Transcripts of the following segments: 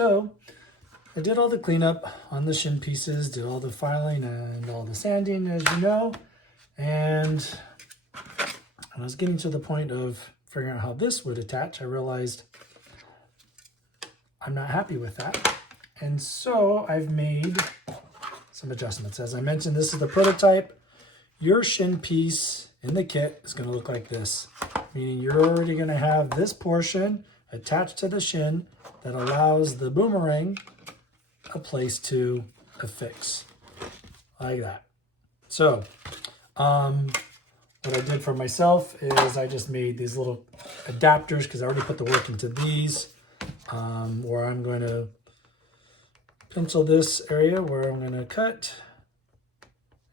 So I did all the cleanup on the shin pieces, did all the filing and all the sanding, as you know, and when I was getting to the point of figuring out how this would attach, I realized I'm not happy with that. And so I've made some adjustments. As I mentioned, this is the prototype. Your shin piece in the kit is going to look like this, meaning you're already going to have this portion attached to the shin that allows the boomerang a place to affix, like that. So what I did for myself is I just made these little adapters because I already put the work into these, where I'm going to pencil this area where I'm going to cut.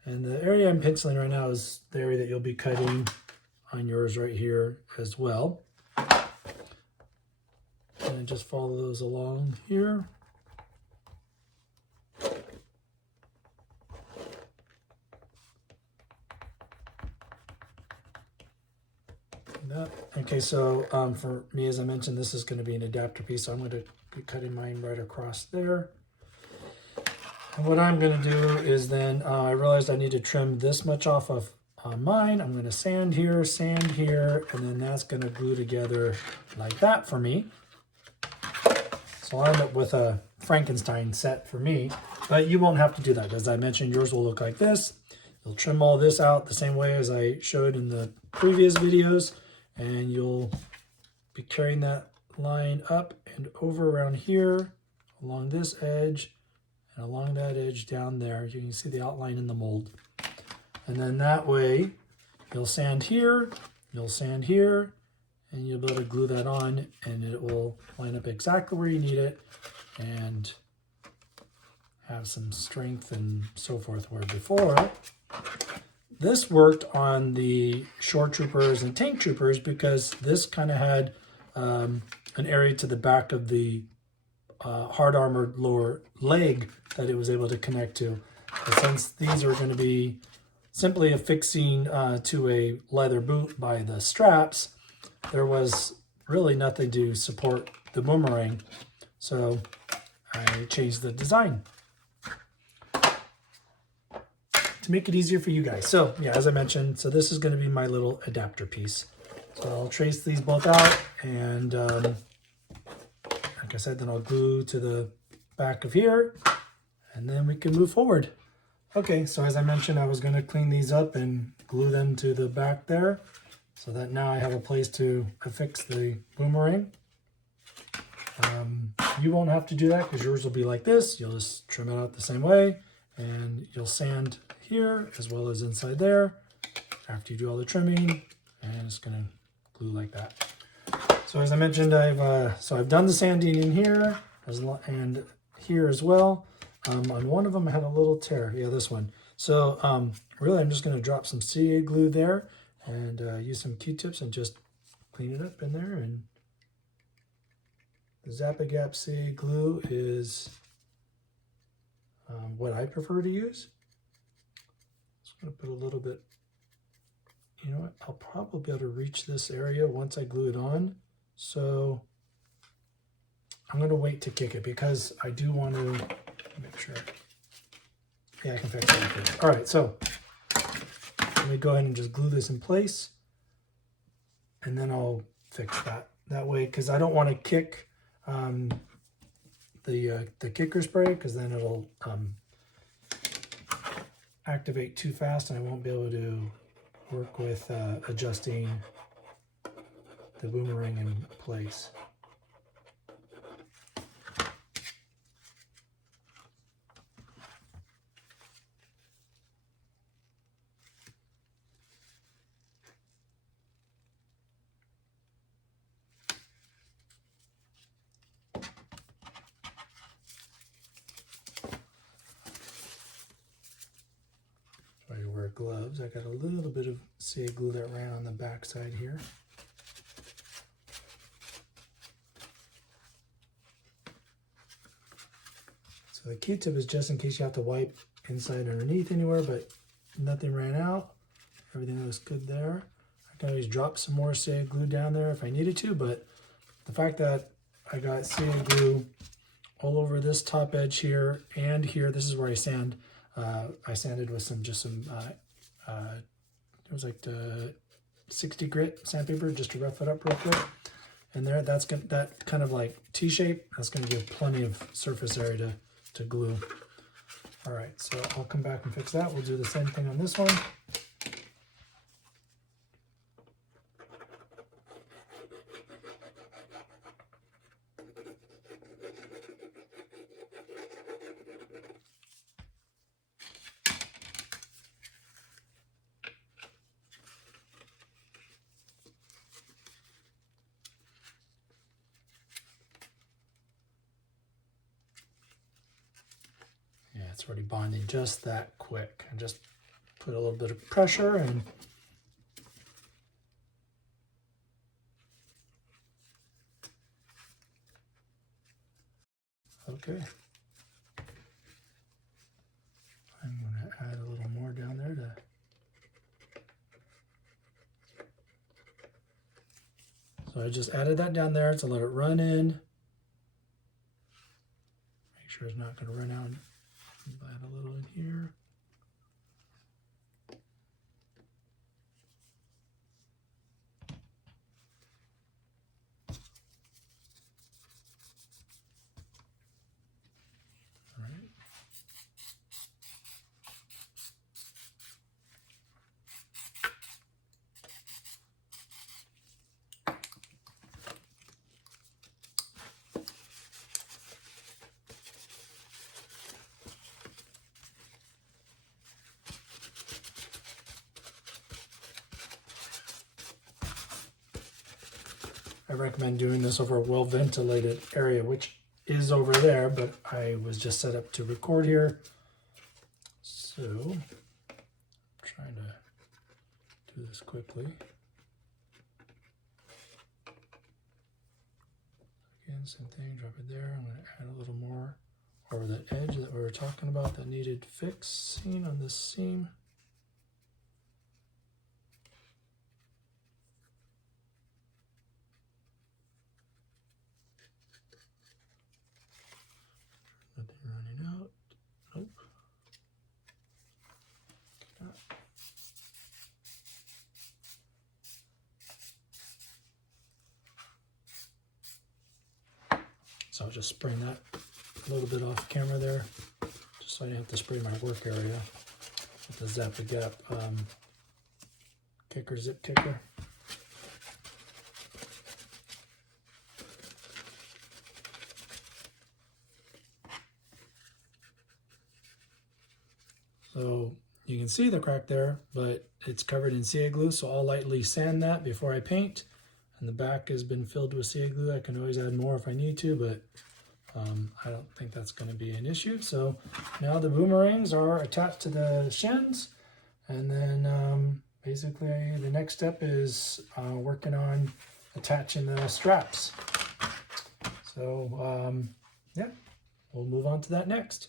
And the area I'm penciling right now is the area that you'll be cutting on yours right here as well. And just follow those along here. Okay, so for me, as I mentioned, this is going to be an adapter piece, so I'm going to be cutting mine right across there. And what I'm going to do is then, I realized I need to trim this much off of mine. I'm going to sand here, and then that's going to glue together like that for me. So I'll end up with a Frankenstein set for me, but you won't have to do that. As I mentioned, yours will look like this. You'll trim all this out the same way as I showed in the previous videos, and you'll be carrying that line up and over around here, along this edge, and along that edge down there. You can see the outline in the mold. And then that way, you'll sand here, and you'll be able to glue that on, and it will line up exactly where you need it and have some strength and so forth. Where before, this worked on the shore troopers and tank troopers because this kind of had an area to the back of the hard armored lower leg that it was able to connect to. But since these are going to be simply affixing to a leather boot by the straps, there was really nothing to support the boomerang. So I changed the design to make it easier for you guys. So yeah, as I mentioned, so this is going to be my little adapter piece. So I'll trace these both out, and like I said, then I'll glue to the back of here, and then we can move forward. Okay, so as I mentioned, I was going to clean these up and glue them to the back there, so that now I have a place to affix the boomerang. You won't have to do that because yours will be like this. You'll just trim it out the same way, and you'll sand here as well as inside there after you do all the trimming, and it's going to glue like that. So as I mentioned, I've done the sanding in here and here as well. On one of them I had a little tear. Yeah, this one. So really I'm just going to drop some CA glue there and use some Q-tips and just clean it up in there. And the Zap-A-Gap CA glue is what I prefer to use. Just going to put a little bit, you know what, I'll probably be able to reach this area once I glue it on. So I'm going to wait to kick it because I do want to make sure. Yeah, I can fix it. All right, so let me go ahead and just glue this in place, and then I'll fix that way, because I don't want to kick the kicker spray, because then it'll activate too fast and I won't be able to work with adjusting the boomerang in place. Wear gloves. I got a little bit of CA glue that ran on the back side here. So the Q-tip is just in case you have to wipe inside and underneath anywhere, but nothing ran out. Everything looks good there. I can always drop some more CA glue down there if I needed to, but the fact that I got CA glue all over this top edge here and here. This is where I sand. I sanded with it was like the 60 grit sandpaper just to rough it up real quick. And there, that kind of like T-shape, that's gonna give plenty of surface area to glue. All right, so I'll come back and fix that. We'll do the same thing on this one. It's already bonding just that quick. And just put a little bit of pressure and okay. I'm going to add a little more down there so I just added that down there to let it run in. Make sure it's not going to run out. Add a little in here. All right. I recommend doing this over a well-ventilated area, which is over there, but I was just set up to record here. So, I'm trying to do this quickly. Again, same thing, drop it there. I'm going to add a little more over that edge that we were talking about that needed fixing on this seam. Nothing running out. Nope. So I'll just spring that a little bit off camera there, just so I didn't have to spray my work area with the Zap the Gap zip kicker. So you can see the crack there, but it's covered in CA glue, so I'll lightly sand that before I paint. And the back has been filled with CA glue. I can always add more if I need to, but I don't think that's going to be an issue. So now the boomerangs are attached to the shins, and then basically the next step is working on attaching the straps. So yeah, we'll move on to that next.